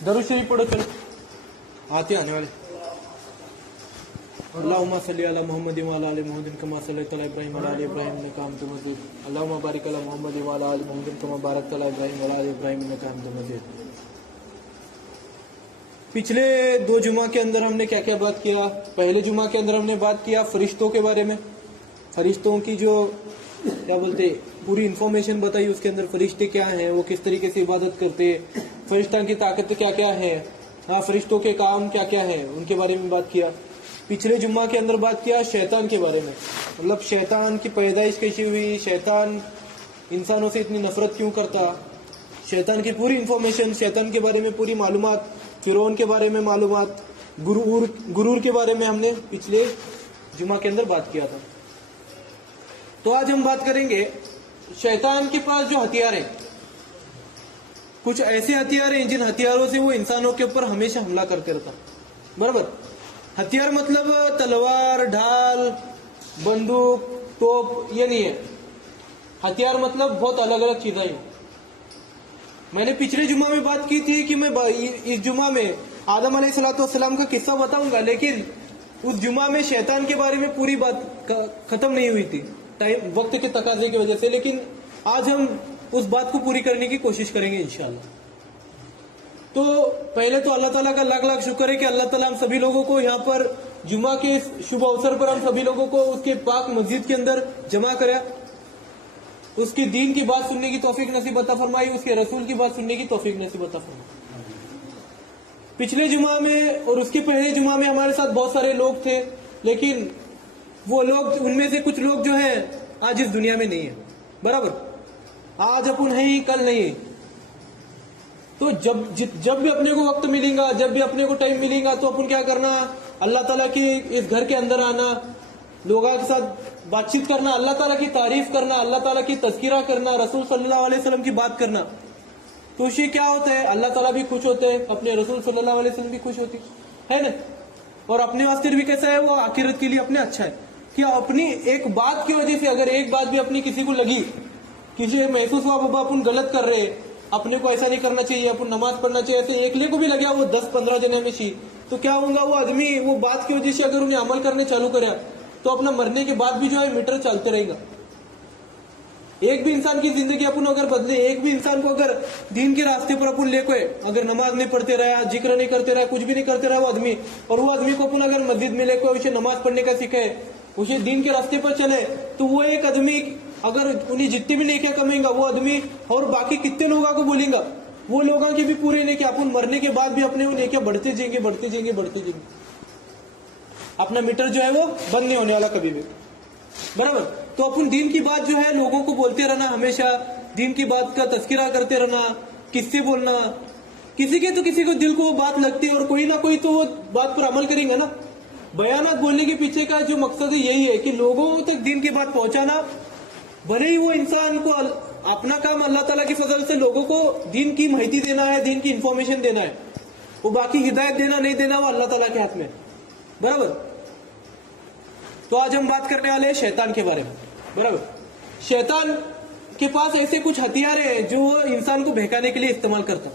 दरूद शरीफ पढ़ो चलो, आते आने वाले। अल्लाहुम्मा सल्ली अला मुहम्मद व अला आलि मुहम्मद कमा सल्लैता अला इब्राहीम व अला आलि इब्राहीम इन्नका हमीदुम मजीद। अल्लाहुम्मा बारिक अला मुहम्मद व अला आलि मुहम्मद कमा बारकता अला इब्राहीम व अला आलि इब्राहीम इन्नका हमीदुम मजीद। पिछले दो जुमा के अंदर हमने क्या क्या बात किया? पहले जुमा के अंदर हमने बात किया फरिश्तों के बारे में, फरिश्तों की जो क्या बोलते पूरी इंफॉर्मेशन बताई। उसके अंदर फरिश्ते क्या हैं, वो किस तरीके से इबादत करते, फरिश्तों की ताकत क्या क्या है, हाँ फरिश्तों के काम क्या क्या है, उनके बारे में बात किया। पिछले जुम्मा के अंदर बात किया शैतान के बारे में, मतलब शैतान की पैदाइश कैसी हुई, शैतान इंसानों से इतनी नफरत क्यों करता, शैतान की पूरी इंफॉर्मेशन, शैतान के बारे में पूरी मालूमात, फिरौन के बारे में मालूमात, गुरूर के बारे में हमने पिछले जुम्मा के अंदर बात किया था। तो आज हम बात करेंगे शैतान के पास जो हथियार है, कुछ ऐसे हथियार हैं जिन हथियारों से वो इंसानों के ऊपर हमेशा हमला करते रहता। बराबर, हथियार मतलब तलवार, ढाल, बंदूक, तोप, ये नहीं है। हथियार मतलब बहुत अलग अलग चीजें हैं। मैंने पिछले जुम्मा में बात की थी कि मैं इस जुम्मा में आदम अलैहिस्सलाम का किस्सा बताऊंगा, लेकिन उस जुम्मा में शैतान के बारे में पूरी बात खत्म नहीं हुई थी टाइम वक्त के तकाजे की वजह से। लेकिन आज हम उस बात को पूरी करने की कोशिश करेंगे इंशाल्लाह। तो पहले तो अल्लाह ताला का लाख लाख शुक्र है कि अल्लाह ताला हम सभी लोगों को यहाँ पर जुम्मा के शुभ अवसर पर हम सभी लोगों को उसके पाक मस्जिद के अंदर जमा कराया, उसकी दीन की बात सुनने की तौफीक नसीब अता फरमाई, उसके रसूल की बात सुनने की तौफीक नसीब अता फरमाई। पिछले जुमा में और उसके पहले जुमा में हमारे साथ बहुत सारे लोग थे, लेकिन वो लोग, उनमें से कुछ लोग जो है आज इस दुनिया में नहीं है। बराबर, आज अपन है ही, कल नहीं है। तो जब भी अपने को वक्त मिलेगा, जब भी अपने को टाइम मिलेगा, तो अपन क्या करना, अल्लाह ताला के इस घर के अंदर आना, लोगों के साथ बातचीत करना, अल्लाह ताला की तारीफ करना, अल्लाह ताला की तज़किरा करना, रसूल सल्लल्लाहु अलैहि वसल्लम की बात करना। तो उससे क्या होता है, अल्लाह ताला भी खुश होते हैं, अपने रसूल सल्लल्लाहु अलैहि वसल्लम भी खुश होती है ना। और अपने वास्ते भी कैसा है, वो आखिरत के लिए अपने अच्छा है कि अपनी एक बात की वजह से, अगर एक बात भी अपनी किसी को लगी, किसी महसूस हुआ बाबा अपन गलत कर रहे, अपने को ऐसा नहीं करना चाहिए, अपन नमाज पढ़ना चाहिए, ऐसे एकले को भी लगा वो 10-15 जने में सी, तो क्या होगा, वो आदमी वो बात की वजह से अगर उन्हें अमल करने चालू करे तो अपना मरने के बाद भी जो है मीटर चलते रहेगा। एक भी इंसान की जिंदगी अपन अगर बदले, एक भी इंसान को अगर दीन के रास्ते पर अपन लेको है, अगर नमाज नहीं पढ़ते रहा, जिक्र नहीं करते रहा, कुछ भी नहीं करते रहा वो आदमी, और वो आदमी को अपन अगर मस्जिद में लेको उसे नमाज पढ़ने का सिखाए, उसे दीन के रास्ते पर चले, तो वो एक आदमी अगर उन्हें जितने भी नेकियां कमेगा वो आदमी और बाकी कितने लोगों को बोलेगा, वो लोगों के भी पूरे नेकियां, अपन मरने के बाद भी अपने वो नेकियां बढ़ते जाएंगे, बढ़ते जाएंगे, बढ़ते जाएंगे। अपना मीटर जो है वो बंद नहीं होने वाला कभी भी। बराबर, तो अपन दीन की बात जो है लोगों को बोलते रहना, हमेशा दीन की बात का तस्करा करते रहना, किससे बोलना, किसी के तो किसी को दिल को वो बात लगती है और कोई ना कोई तो वो बात पर अमल करेंगे ना। बयानात बोलने के पीछे का जो मकसद है यही है कि लोगों तक दीन की बात पहुंचाना। भले ही वो इंसान को अपना काम अल्लाह ताला की फजल से लोगों को दीन की माहिती देना है, दीन की इंफॉर्मेशन देना है, वो बाकी हिदायत देना नहीं देना वो अल्लाह ताला के हाथ में। बराबर, तो आज हम बात करने वाले हैं शैतान के बारे में। बराबर, शैतान के पास ऐसे कुछ हथियार हैं जो वो इंसान को बहकाने के लिए इस्तेमाल करता।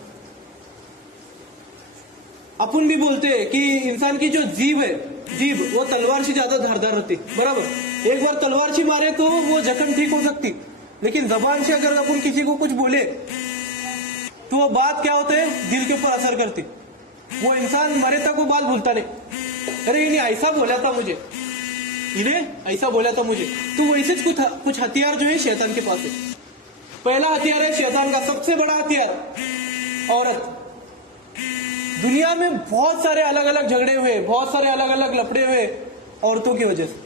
अपन भी बोलते हैं कि इंसान की जो जीभ है, जीभ वो तलवार से ज्यादा धारदार होती। बराबर, एक बार तलवार से मारे तो वो जख्म ठीक हो सकती, लेकिन जबान से अगर अपन किसी को कुछ बोले तो वो बात क्या होता है, दिल के ऊपर असर करती। वो इंसान मरे तक वो बात भूलता नहीं, अरे इन्हें ऐसा बोला था मुझे, इन्हें ऐसा बोला था मुझे। तो वैसे कुछ हथियार जो है शैतान के पास है। पहला हथियार है शैतान का सबसे बड़ा हथियार, औरत। दुनिया में बहुत सारे अलग अलग झगड़े हुए, बहुत सारे अलग अलग लफड़े हुए औरतों की वजह से।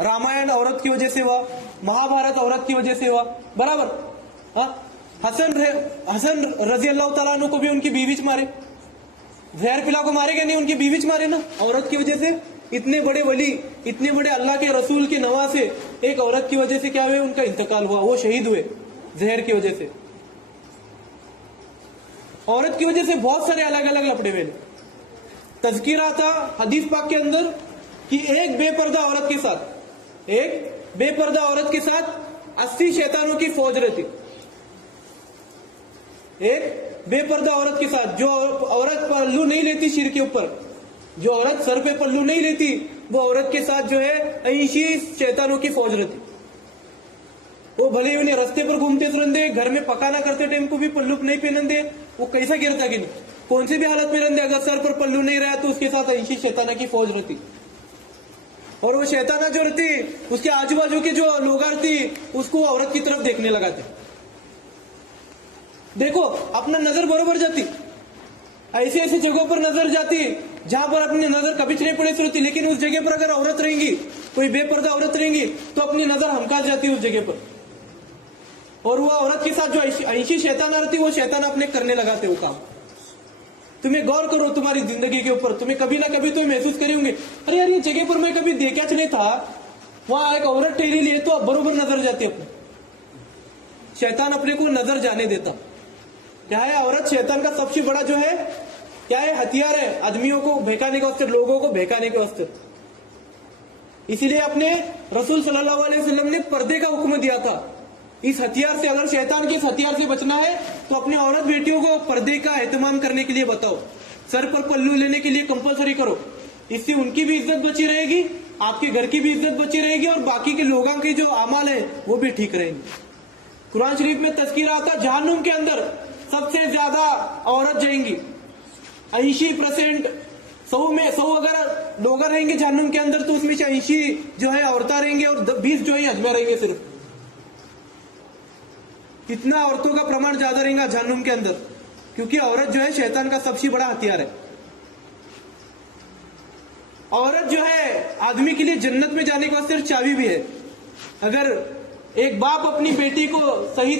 रामायण औरत की वजह से हुआ, महाभारत औरत की वजह से हुआ। बराबर, हाँ, हसन रजी अल्लाह तआला अन्हु को भी उनकी बीवी च मारे, जहर पिला को मारे क्या नहीं, उनकी बीवी च मारे ना, औरत की वजह से। इतने बड़े वली, इतने बड़े अल्लाह के रसूल के नवासे, एक औरत की वजह से क्या हुए, उनका इंतकाल हुआ, वो शहीद हुए जहर की वजह से। औरत की वजह से बहुत सारे अलग अलग लफड़े हुए। तज़किरा था हदीस पाक के अंदर कि एक बेपर्दा औरत के साथ, एक बेपर्दा औरत के साथ 80 शैतानों की फौज रहती। एक बेपर्दा औरत के साथ, जो औरत पल्लू नहीं लेती सिर के ऊपर, जो औरत सर पे पल्लू नहीं लेती, वो औरत के साथ जो है 80 शैतानों की फौज रहती। वो भले ही उन्हें रास्ते पर घूमते रहते, घर में पकाना करते टाइम को भी पल्लू नहीं पहन दे, वो कैसा गिरता कि नहीं, कौन सी भी हालत में रहते, अगर सर पर पल्लू नहीं रहा तो उसके साथ 80 शैताना की फौज रहती। और वो शैताना जो रहती, उसके आजू बाजू के जो लोग रहती, उसको औरत की तरफ देखने लगाते। देखो अपना नजर बरोबर जाती, ऐसे ऐसे जगहों पर नजर जाती जहां पर अपनी नजर कभी नहीं पड़े होती, लेकिन उस जगह पर अगर औरत रहेंगी, कोई बेपर्दा औरत रहेंगी, तो अपनी नजर हमका जाती उस जगह पर, और वो औरत के साथ जो 80 शैतान रहती, वो शैतान अपने करने लगाते वो काम। तुम्हें गौर करो तुम्हारी जिंदगी के ऊपर, तुम्हें कभी ना कभी तो महसूस करे होंगे, अरे यार ये जगह पर मैं कभी देखा नहीं था, वहां एक औरत ठहरी लिए, तो बरोबर नजर जाती अपने। शैतान अपने को नजर जाने देता। क्या है, औरत शैतान का सबसे बड़ा जो है क्या है, हथियार है, आदमियों को बहकाने के वास्ते, लोगों को बहकाने के वास्ते। इसीलिए अपने रसूल सल्लल्लाहु अलैहि वसल्लम ने पर्दे का हुक्म दिया था। इस हथियार से, अगर शैतान के इस हथियार से बचना है तो अपनी औरत बेटियों को पर्दे का एहतमाम करने के लिए बताओ, सर पर पल्लू लेने के लिए कंपलसरी करो। इससे उनकी भी इज्जत बची रहेगी, आपके घर की भी इज्जत बची रहेगी, और बाकी के लोगों के जो अमाल है वो भी ठीक रहेंगे। कुरान शरीफ में तज़किरा आता, जहन्नुम के अंदर सबसे ज्यादा औरत जाएंगी, 80%, 100 अगर लोग रहेंगे जहन्नुम के अंदर, तो उसमें से 80 जो है औरतें रहेंगे और 20 जो है अजमेर रहेंगे। सिर्फ कितना औरतों का प्रमाण ज्यादा रहेगा जहन्नुम के अंदर, क्योंकि औरत जो है शैतान का सबसे बड़ा हथियार है। औरत जो है आदमी के लिए जन्नत में जाने का सिर्फ चाबी भी है। अगर एक बाप अपनी बेटी को सही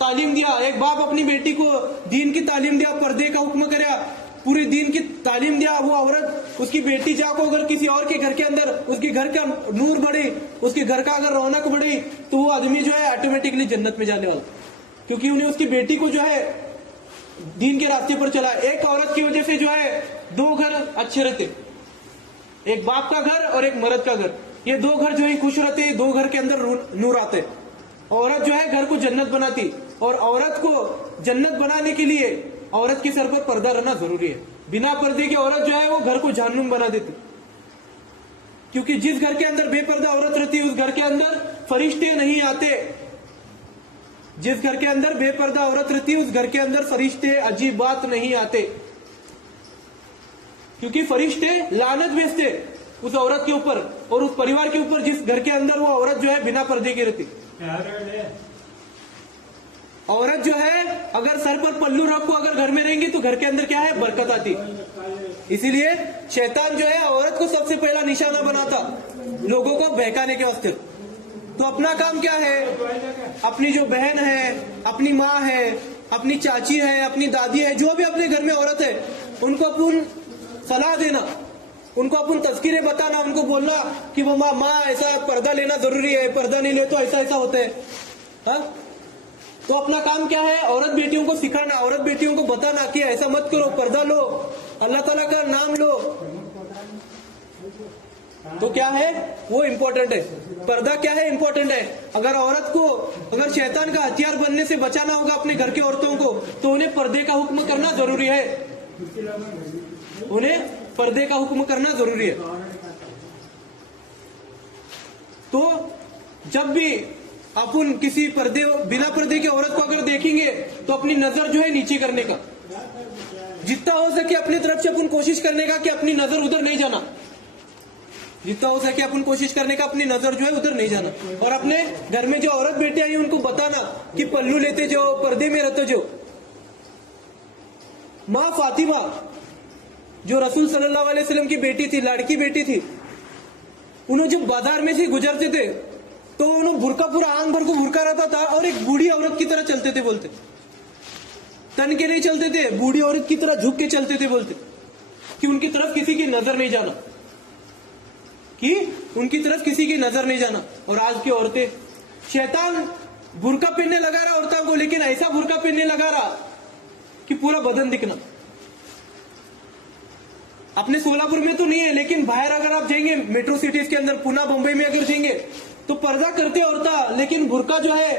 तालीम दिया, एक बाप अपनी बेटी को दीन की तालीम दिया, पर्दे का हुक्म कराया, पूरे दीन की तालीम दिया, वो औरत, उसकी बेटी जाको अगर किसी और के घर के अंदर, उसके घर का नूर बढ़े, उसके घर का अगर रौनक बढ़े, तो वो आदमी जो है ऑटोमेटिकली जन्नत में जाने वाला, क्योंकि उन्हें उसकी बेटी को जो है दीन के रास्ते पर चला। एक औरत की वजह से जो है 2 घर अच्छे रहते, एक बाप का घर और एक मर्द का घर, ये 2 घर जो है खुश रहते, 2 घर के अंदर नूर आते। औरत जो है घर को जन्नत बनाती, और औरत को जन्नत बनाने के लिए औरत के सर पर पर्दा रहना जरूरी है। बिना पर्दे की औरत जो है वो घर को जहन्नुम बना देती, क्योंकि जिस घर के अंदर बेपर्दा औरत रहती है उस घर के अंदर फरिश्ते नहीं आते। जिस घर के अंदर बेपर्दा औरत रहती है उस घर के अंदर फरिश्ते अजीब बात नहीं आते, क्योंकि फरिश्ते लानत भेजते उस औरत के ऊपर और उस परिवार के ऊपर जिस घर के अंदर वो औरत जो है बिना पर्दे की रहती। औरत जो है अगर सर पर पल्लू रखो, अगर घर में रहेंगी तो घर के अंदर क्या है, बरकत आती। इसीलिए शैतान जो है औरत को सबसे पहला निशाना बनाता, लोगों को बहकाने के वास्ते। तो अपना काम क्या है, अपनी जो बहन है, अपनी माँ है, अपनी चाची है, अपनी दादी है, जो भी अपने घर में औरत है, उनको अपन सलाह देना, उनको अपन तज़किरे बताना, उनको बोलना कि वो माँ ऐसा पर्दा लेना जरूरी है, पर्दा नहीं ले तो ऐसा ऐसा होता है। हाँ? तो अपना काम क्या है, औरत बेटियों को सिखाना, औरत बेटियों को बताना कि ऐसा मत करो, पर्दा लो, अल्लाह ताला का नाम लो। तो क्या है वो इम्पोर्टेंट है, पर्दा क्या है इम्पोर्टेंट है। अगर औरत को अगर शैतान का हथियार बनने से बचाना होगा अपने घर की औरतों को, तो उन्हें पर्दे का हुक्म करना जरूरी है, उन्हें पर्दे का हुक्म करना जरूरी है। तो जब भी अपन किसी बिना पर्दे की औरत को अगर देखेंगे तो अपनी नजर जो है नीचे करने का, जितना हो सके अपनी तरफ से अपन कोशिश करने का कि अपनी नजर उधर नहीं जाना, जितना हो सके अपन कोशिश करने का अपनी नजर जो है उधर नहीं जाना। और अपने घर में जो औरत बेटियां हैं उनको बताना कि पल्लू लेते जो, पर्दे में रहते जो। माँ फातिमा जो रसूल सल्लल्लाहु अलैहि वसल्लम की बेटी थी, लाड़की बेटी थी, उन्हें जब बाजार में से गुजरते थे तो उन्हें बुरका, पूरा आंग भर को बुरका रहता था, और एक बूढ़ी औरत की तरह चलते थे, बोलते तन के नहीं चलते थे, बूढ़ी औरत की तरह झुक के चलते थे, बोलते कि उनकी तरफ किसी की नजर नहीं जाना, कि उनकी तरफ किसी की नजर नहीं जाना। और आज की औरतें, शैतान बुरका पहनने लगा रहा औरतों को, लेकिन ऐसा बुरका पहनने लगा रहा कि पूरा बदन दिखना। अपने सोलापुर में तो नहीं है, लेकिन बाहर अगर आप जाएंगे मेट्रो सिटीज के अंदर, पुणे बंबई में अगर जाएंगे तो पर्दा करते औरता, लेकिन बुरका जो है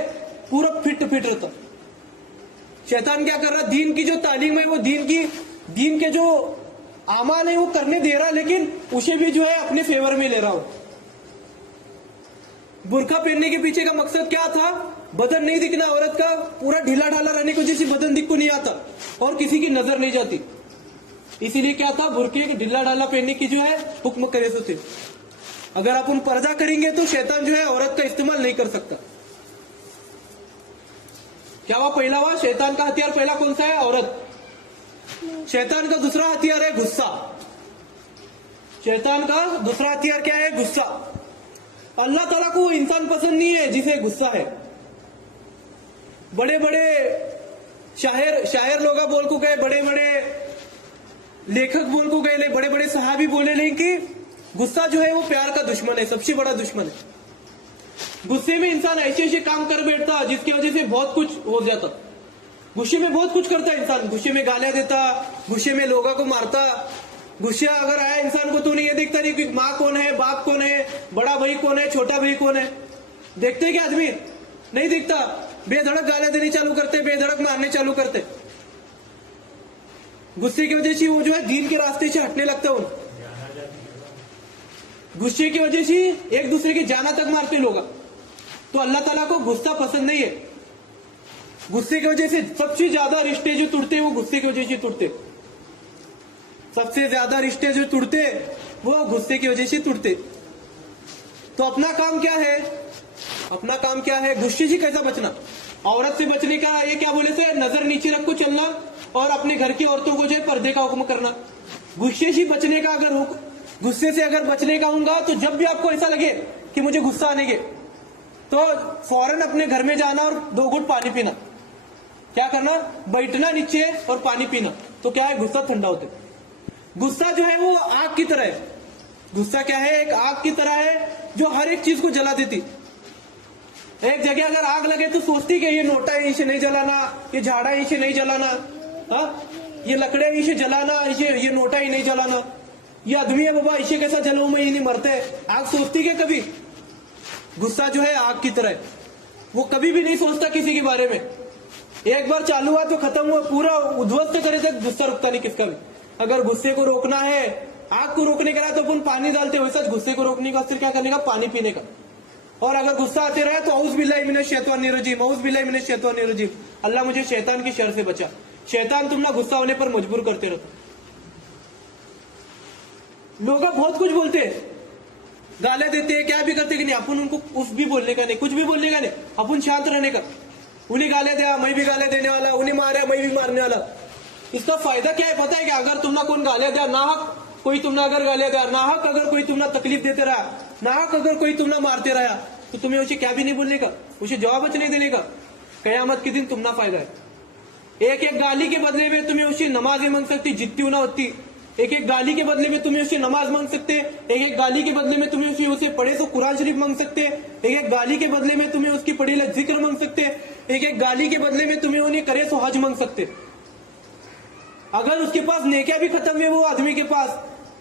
पूरा फिट रहता। शैतान क्या कर रहा है, दीन की जो तालीम है वो दीन के जो आमाल है वो करने दे रहा है, लेकिन उसे भी जो है अपने फेवर में ले रहा हूं। बुर्का पहनने के पीछे का मकसद क्या था, बदन नहीं दिखना औरत का, पूरा ढीला ढाला रहने को, जैसे बदन दिख को नहीं आता और किसी की नजर नहीं जाती, इसीलिए क्या था, बुरके ढीला ढाला पहनने की जो है हुक्म करे तो थे। अगर अपन पर्दा करेंगे तो शैतान जो है औरत का इस्तेमाल नहीं कर सकता। क्या पहला हुआ, शैतान का हथियार पहला कौन सा है, औरत। शैतान का दूसरा हथियार है गुस्सा। शैतान का दूसरा हथियार क्या है, गुस्सा। अल्लाह ताला को वो इंसान पसंद नहीं है जिसे गुस्सा है। बड़े बड़े शायर लोग बोल को गए, बड़े बड़े लेखक बोल को गए, बड़े बड़े सहाबी बोले नहीं कि गुस्सा जो है वो प्यार का दुश्मन है, सबसे बड़ा दुश्मन है। गुस्से में इंसान ऐसे ऐसे काम कर बैठता जिसकी वजह से बहुत कुछ हो जाता। गुस्से में बहुत कुछ करता इंसान, गुस्से में गालियां देता, गुस्से में लोगों को मारता। गुस्सा अगर आया इंसान को तो नहीं ये देखता नहीं कि माँ कौन है, बाप कौन है, बड़ा भाई कौन है, छोटा भाई कौन है, देखते क्या आदमी, नहीं दिखता। बेधड़क गालियां देनी चालू करते, बेधड़क मारने चालू करते। गुस्से की वजह से वो जो है दीन के रास्ते से हटने लगता है। गुस्से की वजह से एक दूसरे की जाना तक मारते लोग। तो अल्लाह ताला को गुस्सा पसंद नहीं है। गुस्से की वजह से सबसे ज्यादा रिश्ते जो टूटते वो गुस्से की वजह से टूटते। सबसे ज्यादा रिश्ते जो टूटते वो गुस्से की वजह से टूटते। तो अपना काम क्या है, अपना काम क्या है, गुस्से से कैसा बचना। औरत से बचने का ये क्या बोले से, नजर नीचे रख को चलना और अपने घर की औरतों को जो है पर्दे का हुक्म करना। गुस्से से बचने का गुस्से से अगर बचने का होगा तो जब भी आपको ऐसा लगे कि मुझे गुस्सा आने के, तो फौरन अपने घर में जाना और 2 घूंट पानी पीना। क्या करना, बैठना नीचे और पानी पीना। तो क्या है, गुस्सा ठंडा होता है। गुस्सा जो है वो आग की तरह है। गुस्सा क्या है, एक आग की तरह है जो हर एक चीज को जला देती। एक जगह अगर आग लगे तो सोचती कि ये नोटा इसे नहीं जलाना, ये झाड़ा इसे नहीं जलाना, ये लकड़े इसे जलाना, इसे ये नोटा ही नहीं जलाना, ये आदमी है बाबा इसे कैसा जलाऊं मैं, ये नहीं मरते। आग सोचती के कभी। गुस्सा जो है आग की तरह है, वो कभी भी नहीं सोचता किसी के बारे में। एक बार चालू हुआ तो खत्म हुआ, पूरा उद्ध्वस्त करे तक गुस्सा रुकता नहीं किसका भी। अगर गुस्से को रोकना है, आग को रोकने का तो अपन पानी डालते, वैसा गुस्से को रोकने का फिर क्या करने का, पानी पीने का। और अगर गुस्सा आते रहे तो औज़ बिल्लाहि मिनश शैतानिर रजीम, औज़ बिल्लाहि मिनश शैतानिर रजीम, अल्लाह मुझे शैतान की शर से बचा। शैतान तुम ना गुस्सा होने पर मजबूर करते रहते। लोग बहुत कुछ बोलते हैं, गाले देते हैं, क्या भी करते कि नहीं, अपन उनको उफ भी बोलने का नहीं, कुछ भी बोलने का नहीं, अपन शांत रहने का। उन्हें गाले दिया मैं भी गाले देने वाला, उन्हें मारा मैं भी मारने वाला। इसका फायदा क्या है पता है क्या, अगर तुमने कौन गालियां दिया नाहक, कोई तुमने अगर गालियां दिया नाहक, अगर कोई तुमने तकलीफ देते रहा नाहक, अगर कोई तुमने मारते रहा, तो तुम्हें उसे क्या भी नहीं बोलने का, उसे जवाब नहीं देने का। कयामत के दिन तुम्हारा फायदा है। एक एक गाली के बदले में तुम्हें उसे नमाजें मांग सकती जितनी ना होती। एक एक गाली के बदले में तुम्हें उसे नमाज मांग सकते, एक एक गाली के बदले में तुम्हें उसे पढ़े तो कुरान शरीफ मांग सकते, एक एक गाली के बदले में तुम्हें उसकी पढ़े जिक्र मांग सकते, एक एक गाली के बदले में तुम्हें उन्हें करे तो हज मांग सकते। अगर उसके पास नेकियां भी खत्म है वो आदमी के पास,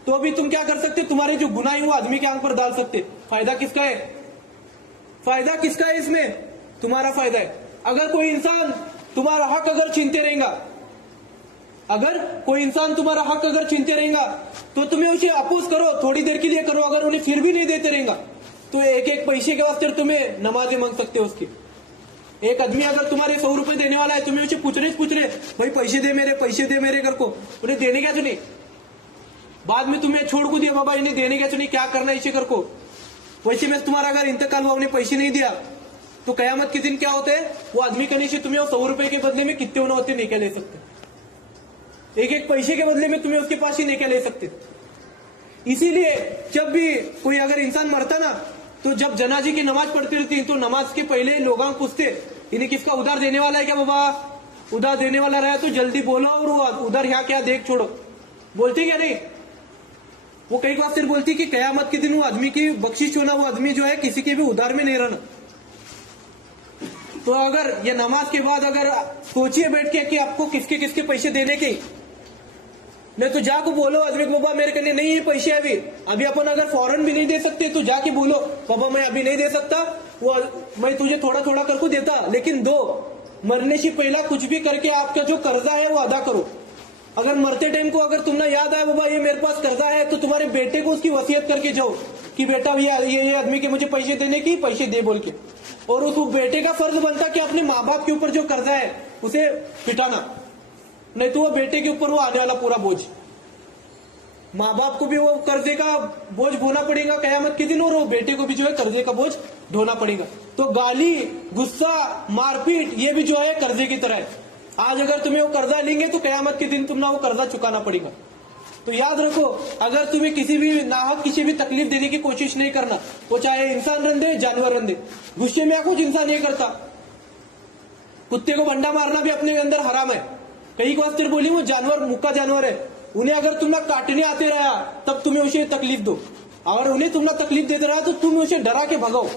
तो भी तुम क्या कर सकते, तुम्हारे जो गुनाह है वो आदमी के आंख पर डाल सकते। फायदा किसका है, फायदा किसका है इसमें, तुम्हारा फायदा है। अगर कोई इंसान तुम्हारा हक अगर छीनते रहेगा, अगर कोई इंसान तुम्हारा हक अगर छीनते रहेगा तो तुम्हें उसे अपोज करो, थोड़ी देर के लिए करो। अगर उन्हें फिर भी नहीं देते रहेगा तो एक एक पैसे के वास्ते तुम्हें नमाजें मांग सकते हो उसकी। एक आदमी अगर तुम्हारे 100 रुपए देने वाला है, तुम्हें उसे पूछ रहे भाई पैसे दे मेरे घर को, उन्हें देने क्या तो नहीं, बाद में तुम्हें छोड़ को दिया बाबा इन्हें देने क्या तो नहीं, क्या करना इसे घर को। वैसे में तुम्हारा अगर इंतकाल हुआ, उन्हें पैसे नहीं दिया, तो कयामत के दिन क्या होते हैं, वो आदमी का नीचे तुम्हें 100 रुपए के बदले में कितने होना होते नहीं क्या ले सकते, एक एक पैसे के बदले में तुम्हें उसके पास ही नहीं क्या ले सकते। इसीलिए जब भी कोई अगर इंसान मरता ना, तो जब जनाजे की नमाज पढ़ती रहती तो नमाज के पहले लोग पूछते इन्हें किसका उधार देने वाला है क्या बाबा, उधार देने वाला रहा तो जल्दी बोलो और उधर यहाँ क्या देख छोड़ो, बोलती क्या नहीं। वो कई बार सिर्फ बोलती कि कयामत के दिन वो आदमी की बख्शिश होना, वो आदमी जो है किसी के भी उधार में नहीं रहना। तो अगर ये नमाज के बाद अगर सोचिए बैठ के कि आपको किसके किसके पैसे देने के, नहीं तो जाके बोलो आदमी को बाबा मेरे कने नहीं है पैसे अभी अपन अगर फौरन भी नहीं दे सकते तो जाके बोलो बाबा मैं अभी नहीं दे सकता, वो मैं तुझे थोड़ा थोड़ा करके देता लेकिन दो, मरने से पहला कुछ भी करके आपका जो कर्जा है वो अदा करो। अगर मरते टाइम को अगर तुमने याद आया बाबा ये मेरे पास कर्जा है, तो तुम्हारे बेटे को उसकी वसीयत करके जाओ कि बेटा भैया ये आदमी के मुझे पैसे देने की, पैसे दे बोल के। और उस बेटे का फर्ज बनता कि अपने माँ बाप के ऊपर जो कर्जा है उसे पिटाना, नहीं तो वो बेटे के ऊपर वो आने वाला पूरा बोझ, माँ बाप को भी वो कर्जे का बोझ ढोना पड़ेगा कयामत के दिन, और वो बेटे को भी जो है कर्जे का बोझ ढोना पड़ेगा। तो गाली, गुस्सा, मारपीट ये भी जो है कर्जे की तरह है। आज अगर तुम्हें वो कर्जा लेंगे तो कयामत के दिन तुमने वो कर्जा चुकाना पड़ेगा। तो याद रखो, अगर तुम्हें किसी भी नाहक किसी भी तकलीफ देने की कोशिश नहीं करना, वो चाहे इंसान रंधे जानवर रंधे। गुस्से में कुछ इंसान ये करता, कुत्ते को बंडा मारना भी अपने अंदर हराम है। कई वास्ते बोली वो जानवर मुक्का जानवर है, उन्हें अगर तुम्हें काटने आते रहा तब तुम्हें उसे तकलीफ दो, और उन्हें तुमने तकलीफ देते रहा तो तुम उसे डरा के भगाओ।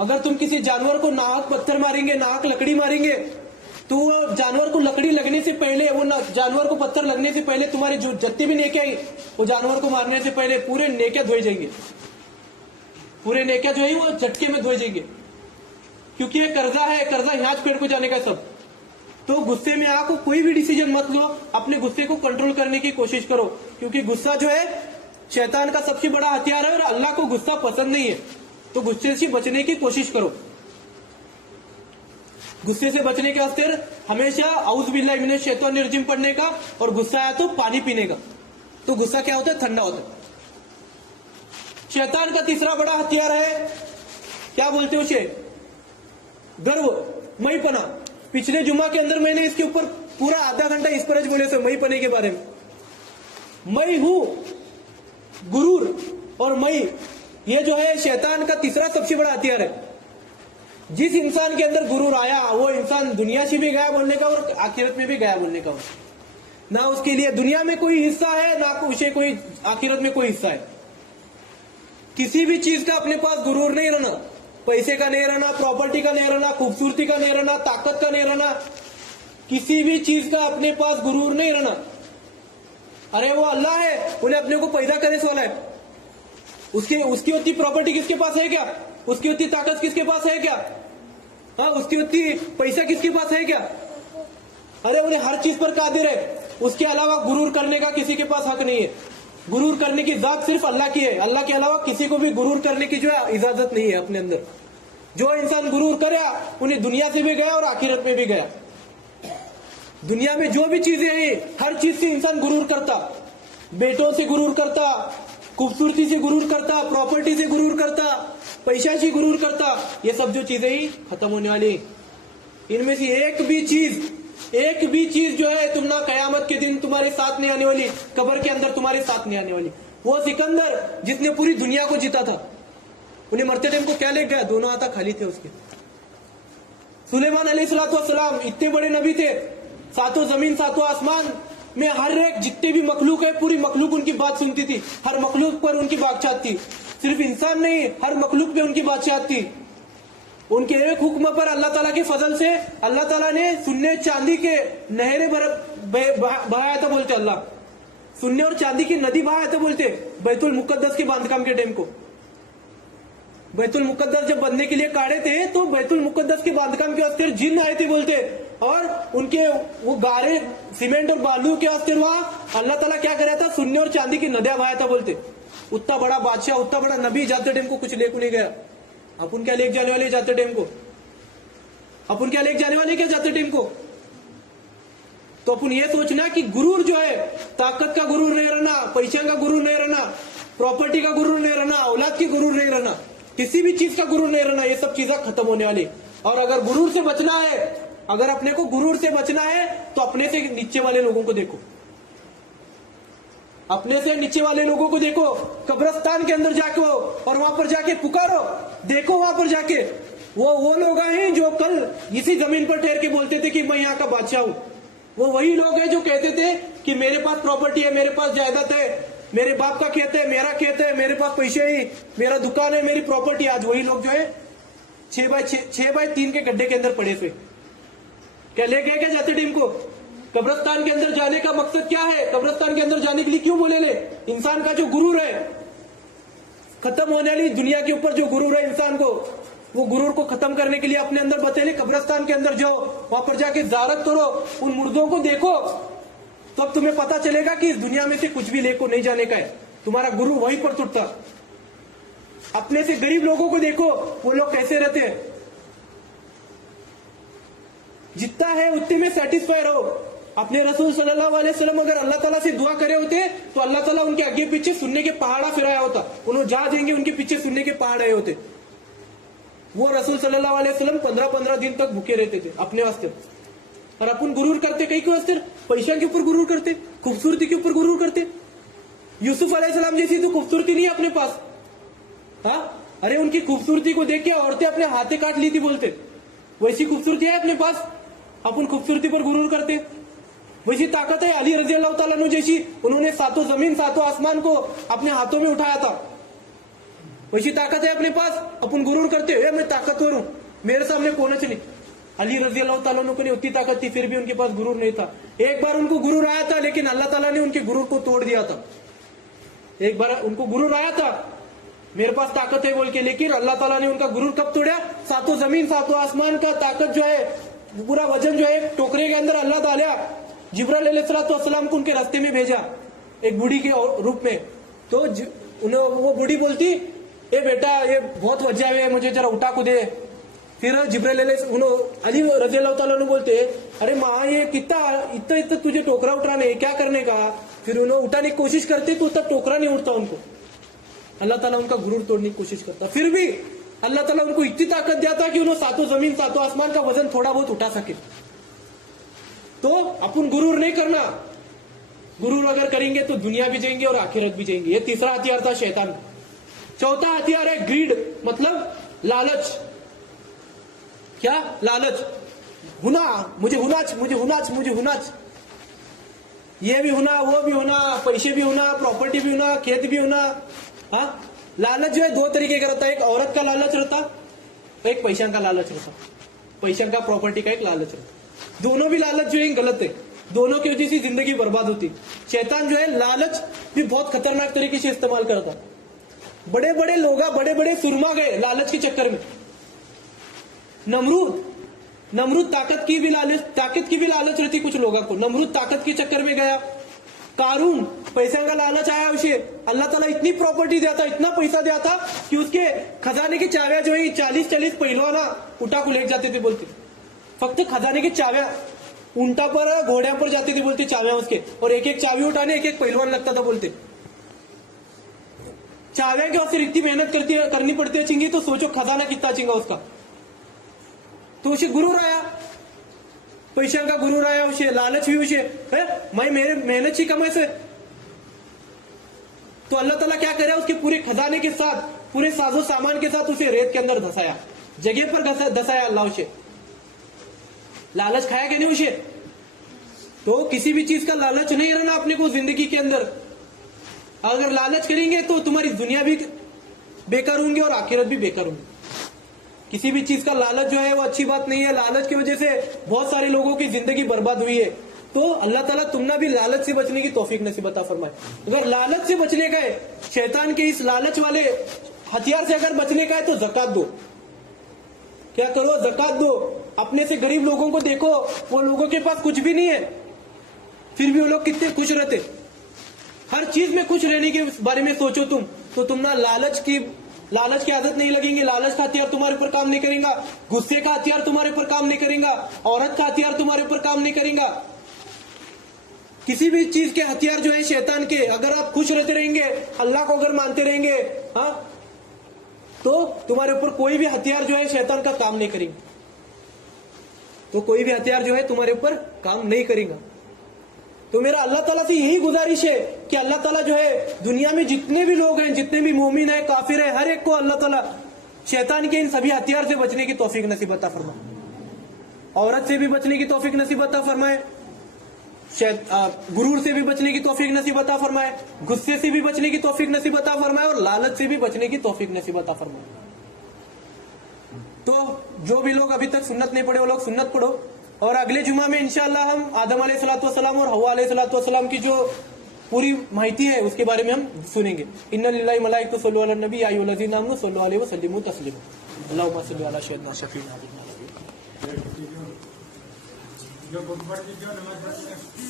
अगर तुम किसी जानवर को नाहक पत्थर मारेंगे, नाहक लकड़ी मारेंगे, तो वो जानवर को लकड़ी लगने से पहले, वो जानवर को पत्थर लगने से पहले तुम्हारे जो जितने भी नेके आई वो जानवर को मारने से पहले पूरे नेके धोए जाएंगे, पूरे नेके जो है वो झटके में धोए जाएंगे, क्योंकि ये कर्जा है, कर्जा यहाँ पेड़ को जाने का सब। तो गुस्से में आको कोई भी डिसीजन मत लो, अपने गुस्से को कंट्रोल करने की कोशिश करो, क्योंकि गुस्सा जो है शैतान का सबसे बड़ा हथियार है और अल्लाह को गुस्सा पसंद नहीं है। तो गुस्से से बचने की कोशिश करो। गुस्से से बचने के वास्ते हमेशा औज़ बिल्लाहि मिनश शैतानिर रजीम पढ़ने का, और गुस्सा आया तो पानी पीने का। तो गुस्सा क्या होता है? ठंडा होता है। शैतान का तीसरा बड़ा हथियार है, क्या बोलते हैं उसे? गर्व, मैंपना। पिछले जुम्मा के अंदर मैंने इसके ऊपर पूरा आधा घंटा इस पर बोले थे, मैंपने के बारे में। मैं हूं, गुरूर और मैं, ये जो है शैतान का तीसरा सबसे बड़ा हथियार है। जिस इंसान के अंदर गुरूर आया वो इंसान दुनिया से भी गया बोलने का और आखिरत में भी गया बोलने का। ना उसके लिए दुनिया में कोई हिस्सा है, ना उसे कोई आखिरत में कोई हिस्सा है। किसी भी चीज का अपने पास गुरूर नहीं रहना, पैसे का नहीं रहना, प्रॉपर्टी का नहीं रहना, खूबसूरती का नहीं रहना, ताकत का नहीं रहना, किसी भी चीज का अपने पास गुरूर नहीं रहना। अरे वो अल्लाह है, उन्हें अपने को पैदा करे वाला है, उसकी उतनी प्रॉपर्टी किसके पास है क्या? उसकी उतनी ताकत किसके पास है क्या? हाँ, उसकी उतनी पैसा किसके पास है क्या? अरे उन्हें हर चीज पर कादिर है, उसके अलावा गुरूर करने का किसी के पास हक नहीं है। गुरूर करने की जात सिर्फ अल्लाह की है, अल्लाह के अलावा किसी को भी गुरूर करने की जो है इजाजत नहीं है अपने अंदर। जो इंसान गुरूर करे उन्हें दुनिया से भी गया और आखिरत में भी गया। दुनिया में जो भी चीजें हैं हर चीज से इंसान गुरूर करता, बेटों से गुरूर करता, खूबसूरती से गुरूर करता, प्रॉपर्टी से गुरूर करता, पैसा से गुरूर करता, ये सब जो चीजें ही खत्म होने वाली। इनमें से एक भी चीज जो है तुम ना कयामत के दिन तुम्हारे साथ नहीं आने वाली, कब्र के अंदर तुम्हारे साथ नहीं आने वाली। वो सिकंदर जिसने पूरी दुनिया को जीता था, उन्हें मरते टाइम को क्या ले गया? दोनों हाथ खाली थे उसके। सुलेमान अलैहिस्सलाम इतने बड़े नबी थे, सातों जमीन सातों आसमान में हर एक जितने भी मखलूक है पूरी मखलूक उनकी बात सुनती थी, हर मखलूक पर उनकी बादशाहत थी। सिर्फ इंसान नहीं, हर मखलूक पे उनकी बादशाहत थी। उनके एक हुक्म पर अल्लाह ताला के फजल से अल्लाह ताला ने सुन्ने चांदी के नहरें बहाया था, बोलते अल्लाह सुन्ने और चांदी की नदी बहाया था, बोलते बैतुल मुकद्दस के बांधकाम के टाइम को। बैतुल मुकद्दस जब बनने के लिए काढ़े थे तो बैतुल मुकद्दस के बांधकाम के वास्ते जिन्न आए थे, बोलते, और उनके वो गारे सीमेंट और बालू के वास्ते वहां अल्लाह ताला क्या कराया था? सुन्ने और चांदी की नदियां बहाया था, बोलते। उतना बड़ा बादशाह, उतना बड़ा नबी जाते टाइम को कुछ लेकर नहीं गया। अपन क्या लेके जाने वाले जाते टाइम को? अपन क्या लेके जाने वाले क्या जाते टाइम को? तो अपन ये सोचना कि गुरूर जो है, ताकत का गुरूर नहीं रहना, पैसे का गुरूर नहीं रहना, प्रॉपर्टी का गुरूर नहीं रहना, औलाद की गुरूर नहीं रहना, किसी भी चीज का गुरूर नहीं रहना, ये सब चीजें खत्म होने वाली। और अगर गुरूर से बचना है, अगर अपने को गुरूर से बचना है तो अपने से नीचे वाले लोगों को देखो, अपने से नीचे वाले लोगों को देखो, कब्रिस्तान के अंदर जाके हो और वहां पर जाके पुकारो, देखो वहां पर जाके वो लोग हैं जो कल इसी जमीन पर ठहर के बोलते थे कि मैं यहाँ का बादशाह हूं। वो वही लोग हैं जो कहते थे कि मेरे पास प्रॉपर्टी है, मेरे पास जायदाद है, मेरे बाप का खेत है, मेरा खेत है, मेरे पास पैसे ही, मेरा दुकान है, मेरी प्रॉपर्टी। आज वही लोग जो है 6x3 के गड्ढे के अंदर पड़े थे। क्या ले गए क्या जाते टीम को? कब्रिस्तान के अंदर जाने का मकसद क्या है? कब्रिस्तान के अंदर जाने के लिए क्यों बोले ले? इंसान का जो गुरूर है, खत्म होने वाली दुनिया के ऊपर जो गुरूर है इंसान को, वो गुरूर को खत्म करने के लिए अपने अंदर बतेले कब्रिस्तान के अंदर जाओ, वहां पर जाके ज़ियारत करो, उन मुर्दों को देखो, तो अब तुम्हें पता चलेगा कि इस दुनिया में से कुछ भी लेको नहीं जाने का है, तुम्हारा गुरु वहीं पर टूटता। अपने से गरीब लोगों को देखो, वो लोग कैसे रहते हैं, जितना है उतने में सेटिस्फाई रहो। अपने रसूल सल्लल्लाहु अलैहि वसल्लम अगर अल्लाह ताला से दुआ करे होते तो अल्लाह ताला उनके आगे पीछे सुनने के पहाड़ा फिराया होता, उन्होंने जा देंगे उनके पीछे सुनने के पहाड़ आए होते। वो रसूल सल्लल्लाहु अलैहि वसल्लम 15-15 दिन तक भूखे रहते थे अपने वास्ते, और अपन गुरूर करते कई के वास्ते, पैसा के ऊपर गुरूर करते, खूबसूरती के ऊपर गुरूर करते। यूसुफ अलैहिस्सलाम जैसी तो खूबसूरती नहीं है अपने पास, हाँ, अरे उनकी खूबसूरती को देख के औरतें अपने हाथे काट ली थी बोलते, वैसी खूबसूरती है अपने पास, अपन खूबसूरती पर गुरूर करते। वैसी ताकत है अली रजी अल्लाह तआला अन्हु जैसी, उन्होंने सातों जमीन सातों आसमान को अपने हाथों में उठाया था, वैसी ताकत है अपने पास, अपन गुरूर करते हैं मैं ताकतवर हूं, मेरे सामने पहुंच नहीं। अली रजी अल्लाह तआला अन्हु को नहीं उतनी ताकत थी, फिर भी उनके पास गुरूर नहीं था। एक बार उनको गुरूर आया था, लेकिन अल्लाह ताला ने उनके गुरूर को तोड़ दिया था। एक बार उनको गुरूर आया था मेरे पास ताकत है बोल के, लेकिन अल्लाह ताला ने उनका गुरूर कब तोड़ा? सातों जमीन सातों आसमान का ताकत जो है, पूरा वजन जो है टोकरे के अंदर अल्लाह ताला जिब्राइल अलैहिस्सलाम को उनके रास्ते में भेजा एक बूढ़ी के रूप में। तो वो बूढ़ी बोलती, ए बेटा ये बहुत वजह है, मुझे जरा उठा को दे। फिर जिब्राइल अली रजी अल्लाह तआला अन्हु बोलते, अरे माँ ये कितना इतना तुझे टोकरा उठाने है, क्या करने का? फिर उन्होंने उठाने की कोशिश करते तो तब टोकरा नहीं उठता उनको, अल्लाह ताला उनका गुरूर तोड़ने की कोशिश करता। फिर भी अल्लाह ताला उनको इतनी ताकत दिया था कि उन्होंने सातों जमीन सातों आसमान का वजन थोड़ा बहुत उठा सके। तो अपन गुरूर नहीं करना, गुरूर अगर करेंगे तो दुनिया भी जाएंगे और आखिरत भी जाएंगे। ये तीसरा हथियार था शैतान। चौथा हथियार है ग्रीड, मतलब लालच। क्या? लालच, हुना, मुझे हुनाच, मुझे हुनाच, मुझे हुनाच, ये भी होना, वो भी होना, पैसे भी होना, प्रॉपर्टी भी होना, खेत भी होना। हाँ, लालच जो है दो तरीके का रहता है, एक औरत का लालच रहता, एक पैसा का लालच रहता, पैसा का प्रॉपर्टी का एक लालच रहता। दोनों भी लालच जो है गलत है, दोनों की वजह से जिंदगी बर्बाद होती। शैतान जो है लालच भी बहुत खतरनाक तरीके से इस्तेमाल करता। बड़े बड़े लोग, बड़े बड़े सुरमा गए लालच के चक्कर में। नमरूद ताकत की भी लालच रहती कुछ लोगों को, नमरूद ताकत के चक्कर में गया। कारून पैसा का लालच आया उसे, अल्लाह ताला इतनी प्रॉपर्टी दिया था, इतना पैसा दिया था कि उसके खजाने की चाबियां जो है 40-40 पहलवाना उठा को ले जाते थे बोलते, फक्त खजाने की चाबियां ऊंटा पर घोड़िया पर जाती थी बोलते चाबियां उसके, और एक एक चाबी उठाने एक एक पहलवान लगता था बोलते। चाबियां के वास्ते इतनी मेहनत करनी पड़ती है चिंगी, तो सोचो खजाना कितना चिंगा उसका। तो उसे गुरूर आया, पैसा का गुरूर आया उसे, लालच भी उसे है, मैं मेरे मेहनत की कमाई से। तो अल्लाह ताला क्या करे, उसके पूरे खजाने के साथ, पूरे साजो सामान के साथ उसे रेत के अंदर धसाया, जगह पर धसाया अल्लाह उसे। लालच खाया क्या नहीं उसे? तो किसी भी चीज का लालच नहीं रहना अपने को जिंदगी के अंदर। अगर लालच करेंगे तो तुम्हारी दुनिया भी बेकार होंगी और आखिरत भी बेकार होंगी। किसी भी चीज का लालच जो है वो अच्छी बात नहीं है। लालच की वजह से बहुत सारे लोगों की जिंदगी बर्बाद हुई है। तो अल्लाह ताला तुमने भी लालच से बचने की तौफीक नसीब अता फरमाए। अगर लालच से बचने का है, शैतान के इस लालच वाले हथियार से अगर बचने का है, तो ज़कात दो। क्या करो? ज़कात दो। अपने से गरीब लोगों को देखो, वो लोगों के पास कुछ भी नहीं है, फिर भी वो लोग कितने खुश रहते। हर चीज में खुश रहने के बारे में सोचो तुम, तो तुम ना लालच की आदत नहीं लगेंगे। लालच का हथियार तुम्हारे ऊपर काम नहीं करेगा, गुस्से का हथियार तुम्हारे ऊपर काम नहीं करेगा, औरत का हथियार तुम्हारे ऊपर काम नहीं करेगा। किसी भी चीज के हथियार जो है शैतान के, अगर आप खुश रहते रहेंगे, अल्लाह को अगर मानते रहेंगे, हाँ, तो तुम्हारे ऊपर कोई भी हथियार जो है शैतान का काम नहीं करेंगे। तो कोई भी हथियार जो है तुम्हारे ऊपर काम नहीं करेगा। तो मेरा अल्लाह ताला से यही गुजारिश है कि अल्लाह ताला जो है दुनिया में जितने भी लोग हैं, जितने भी मोमिन है, काफिर है, हर एक को अल्लाह ताला शैतान के इन सभी हथियार से बचने की तौफीक नसीब अता फरमाए। औरत से भी बचने की तौफीक नसीब अता फरमाए, गुरूर से भी बचने की तौफीक नसीब अता फरमाए, गुस्से से भी बचने की तौफीक नसीब अता फरमाए, और लालच से भी बचने की तौफीक नसीब अता फरमाए। तो जो भी लोग अभी तक सुन्नत नहीं पढ़े वो लोग सुन्नत पढ़ो, और अगले जुमा में इंशाअल्लाह हम आदम अलैहिस्सलाम और हव्वा अलैहिस्सलाम की जो पूरी माहिती है उसके बारे में हम सुनेंगे। इन्ना लिल्लाहि मलाइकतु सल्लु अलन नबी या अय्युहल्लज़ीना आमनु सल्लु अलैहि व सल्लिमु तस्लीमा। अल्लाहुम्मा सल्ली अला सय्यदना शफीना जो बहुत बड़ी जो नमाज पढ़ते हैं